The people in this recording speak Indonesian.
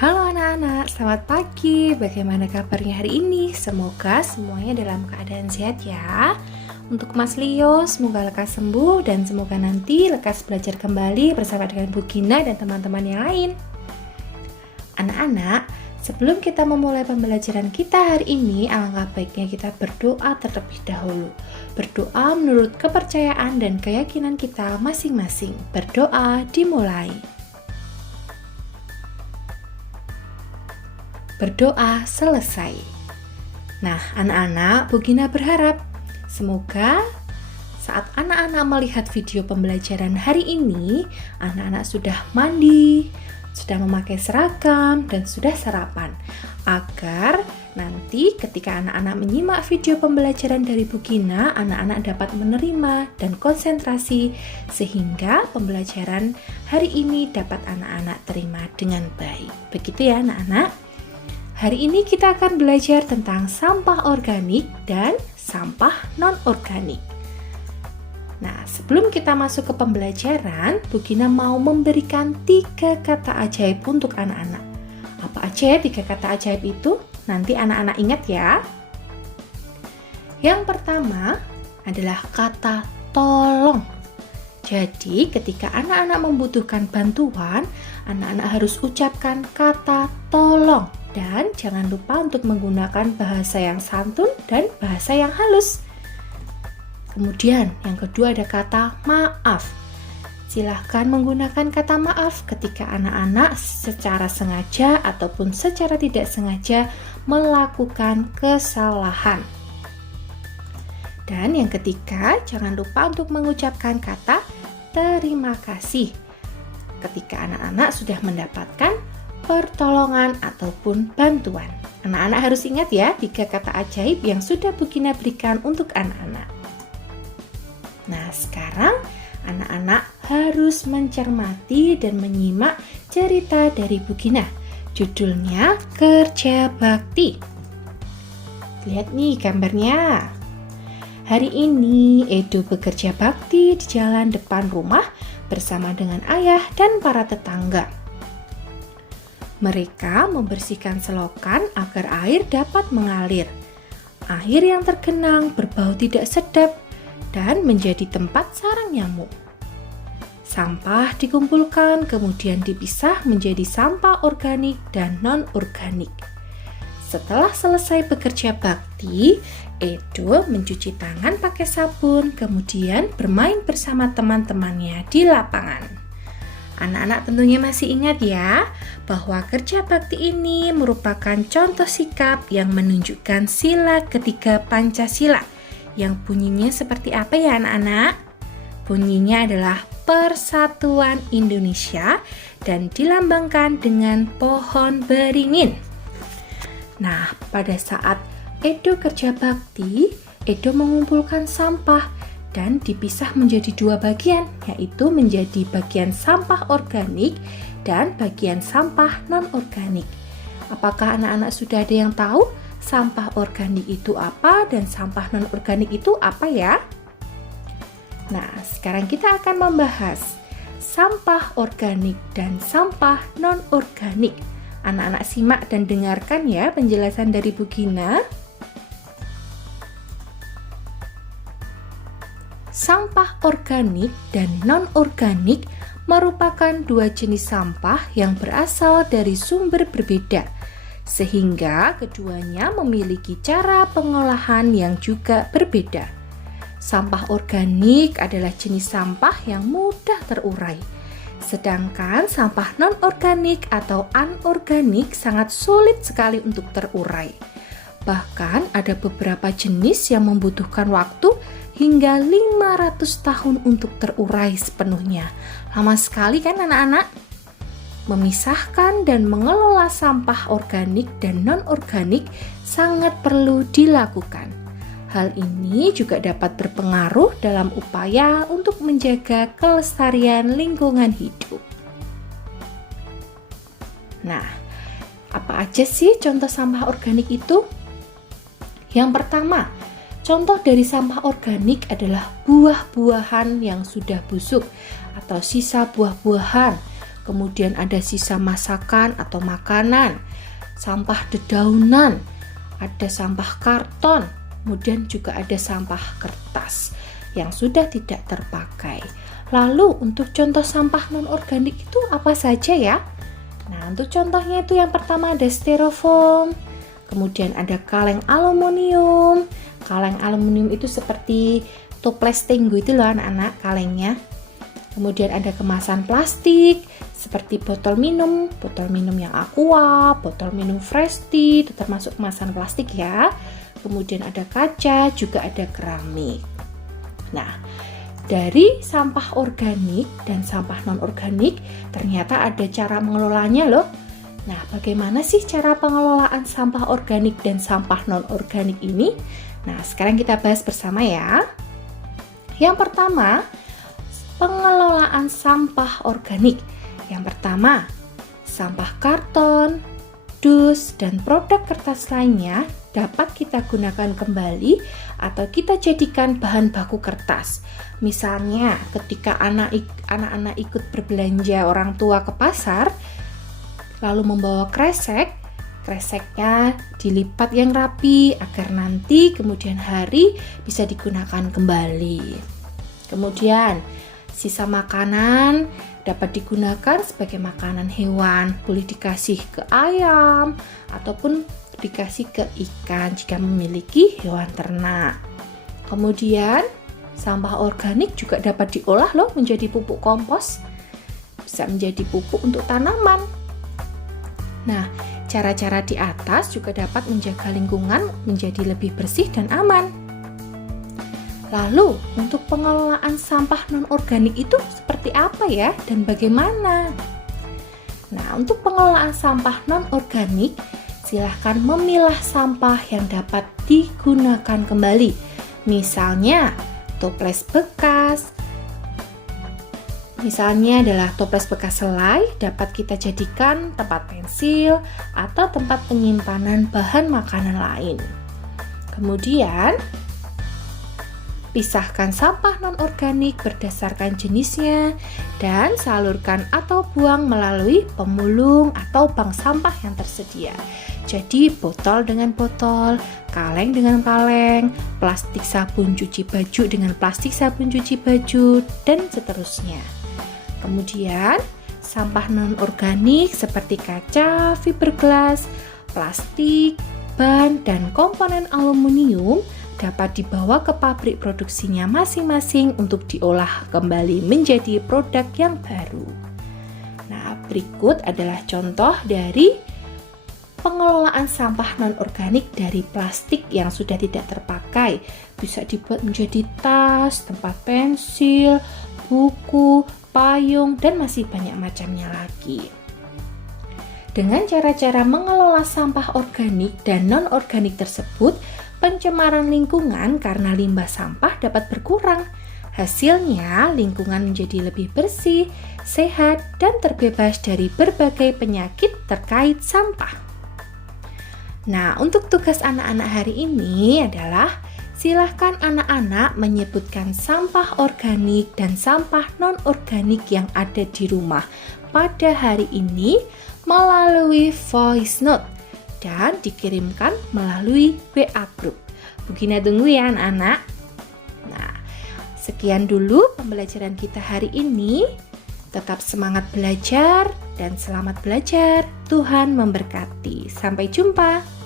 Halo anak-anak, selamat pagi. Bagaimana kabarnya hari ini? Semoga semuanya dalam keadaan sehat ya. Untuk Mas Leo, semoga lekas sembuh dan semoga nanti lekas belajar kembali bersama dengan Bu Gina dan teman-teman yang lain. Anak-anak, sebelum kita memulai pembelajaran kita hari ini, alangkah baiknya kita berdoa terlebih dahulu. Berdoa menurut kepercayaan dan keyakinan kita masing-masing. Berdoa dimulai. Berdoa selesai. Nah, anak-anak, Bu Gina berharap semoga saat anak-anak melihat video pembelajaran hari ini, anak-anak sudah mandi, sudah memakai seragam, dan sudah sarapan. Agar nanti ketika anak-anak menyimak video pembelajaran dari Bu Gina, anak-anak dapat menerima dan konsentrasi sehingga pembelajaran hari ini dapat anak-anak terima dengan baik. Begitu ya anak-anak? Hari ini kita akan belajar tentang sampah organik dan sampah non-organik. Nah, sebelum kita masuk ke pembelajaran, Bu Gina mau memberikan 3 kata ajaib untuk anak-anak. Apa aja ya 3 kata ajaib itu? Nanti anak-anak ingat ya. Yang pertama adalah kata tolong. Jadi, ketika anak-anak membutuhkan bantuan, anak-anak harus ucapkan kata tolong. Dan jangan lupa untuk menggunakan bahasa yang santun dan bahasa yang halus. Kemudian yang kedua ada kata maaf. Silahkan menggunakan kata maaf ketika anak-anak secara sengaja ataupun secara tidak sengaja melakukan kesalahan. Dan yang ketiga, jangan lupa untuk mengucapkan kata terima kasih ketika anak-anak sudah mendapatkan pertolongan ataupun bantuan. Anak-anak harus ingat ya 3 kata ajaib yang sudah Bu Gina berikan untuk anak-anak. Nah, sekarang anak-anak harus mencermati dan menyimak cerita dari Bu Gina. Judulnya Kerja Bakti. Lihat nih gambarnya. Hari ini Edo bekerja bakti di jalan depan rumah bersama dengan ayah dan para tetangga. Mereka membersihkan selokan agar air dapat mengalir. Air yang tergenang berbau tidak sedap dan menjadi tempat sarang nyamuk. Sampah dikumpulkan kemudian dipisah menjadi sampah organik dan non-organik. Setelah selesai bekerja bakti, Edo mencuci tangan pakai sabun, kemudian bermain bersama teman-temannya di lapangan. Anak-anak tentunya masih ingat ya, bahwa kerja bakti ini merupakan contoh sikap yang menunjukkan sila ketiga Pancasila. Yang bunyinya seperti apa ya anak-anak? Bunyinya adalah Persatuan Indonesia dan dilambangkan dengan pohon beringin. Nah, pada saat Edo kerja bakti, Edo mengumpulkan sampah dan dipisah menjadi 2 bagian, yaitu menjadi bagian sampah organik dan bagian sampah non-organik. Apakah anak-anak sudah ada yang tahu sampah organik itu apa dan sampah non-organik itu apa ya? Nah, sekarang kita akan membahas sampah organik dan sampah non-organik. Anak-anak simak dan dengarkan ya penjelasan dari Bu Gina. Sampah organik dan non-organik merupakan 2 jenis sampah yang berasal dari sumber berbeda, sehingga keduanya memiliki cara pengolahan yang juga berbeda. Sampah organik adalah jenis sampah yang mudah terurai, sedangkan sampah non-organik atau anorganik sangat sulit sekali untuk terurai. Bahkan ada beberapa jenis yang membutuhkan waktu hingga 500 tahun untuk terurai sepenuhnya. Lama sekali kan anak-anak? Memisahkan dan mengelola sampah organik dan non-organik sangat perlu dilakukan. Hal ini juga dapat berpengaruh dalam upaya untuk menjaga kelestarian lingkungan hidup. Nah, apa aja sih contoh sampah organik itu? Yang pertama, contoh dari sampah organik adalah buah-buahan yang sudah busuk atau sisa buah-buahan. kemudian ada sisa masakan atau makanan, sampah dedaunan, ada sampah karton, kemudian juga ada sampah kertas yang sudah tidak terpakai. Lalu untuk contoh sampah non-organik itu apa saja ya? Nah, untuk contohnya itu yang pertama ada styrofoam, kemudian ada kaleng aluminium. Kaleng aluminium itu seperti toples tenggo itu loh anak-anak kalengnya. Kemudian ada kemasan plastik seperti botol minum yang aqua, botol minum fresh tea, itu termasuk kemasan plastik ya. Kemudian ada kaca, juga ada keramik. Nah, dari sampah organik dan sampah non-organik ternyata ada cara mengelolanya loh. Nah, bagaimana sih cara pengelolaan sampah organik dan sampah non-organik ini? Nah, sekarang kita bahas bersama ya. Yang pertama, pengelolaan sampah organik. Yang pertama, sampah karton, dus, dan produk kertas lainnya dapat kita gunakan kembali atau kita jadikan bahan baku kertas. Misalnya, ketika anak-anak ikut berbelanja orang tua ke pasar, lalu membawa kreseknya dilipat yang rapi agar nanti kemudian hari bisa digunakan kembali. Kemudian, sisa makanan dapat digunakan sebagai makanan hewan, boleh dikasih ke ayam ataupun dikasih ke ikan jika memiliki hewan ternak. Kemudian, sampah organik juga dapat diolah loh menjadi pupuk kompos. Bisa menjadi pupuk untuk tanaman. Nah, cara-cara di atas juga dapat menjaga lingkungan menjadi lebih bersih dan aman. Lalu, untuk pengelolaan sampah non-organik itu seperti apa ya dan bagaimana? Nah, untuk pengelolaan sampah non-organik, silahkan memilah sampah yang dapat digunakan kembali. Misalnya, toples bekas. Misalnya adalah toples bekas selai dapat kita jadikan tempat pensil atau tempat penyimpanan bahan makanan lain. Kemudian, pisahkan sampah non-organik berdasarkan jenisnya dan salurkan atau buang melalui pemulung atau bank sampah yang tersedia. Jadi botol dengan botol, kaleng dengan kaleng, plastik sabun cuci baju dengan plastik sabun cuci baju, dan seterusnya. Kemudian, sampah non-organik seperti kaca, fiberglass, plastik, ban, dan komponen aluminium dapat dibawa ke pabrik produksinya masing-masing untuk diolah kembali menjadi produk yang baru. Nah, berikut adalah contoh dari pengelolaan sampah non-organik dari plastik yang sudah tidak terpakai. Bisa dibuat menjadi tas, tempat pensil, buku, payung, dan masih banyak macamnya lagi. Dengan cara-cara mengelola sampah organik dan non-organik tersebut, pencemaran lingkungan karena limbah sampah dapat berkurang. Hasilnya, lingkungan menjadi lebih bersih, sehat, dan terbebas dari berbagai penyakit terkait sampah. Nah, untuk tugas anak-anak hari ini adalah silahkan anak-anak menyebutkan sampah organik dan sampah non-organik yang ada di rumah pada hari ini melalui voice note dan dikirimkan melalui WA group. Bu Gina tunggu ya anak-anak. Nah, sekian dulu pembelajaran kita hari ini. Tetap semangat belajar dan selamat belajar. Tuhan memberkati. Sampai jumpa.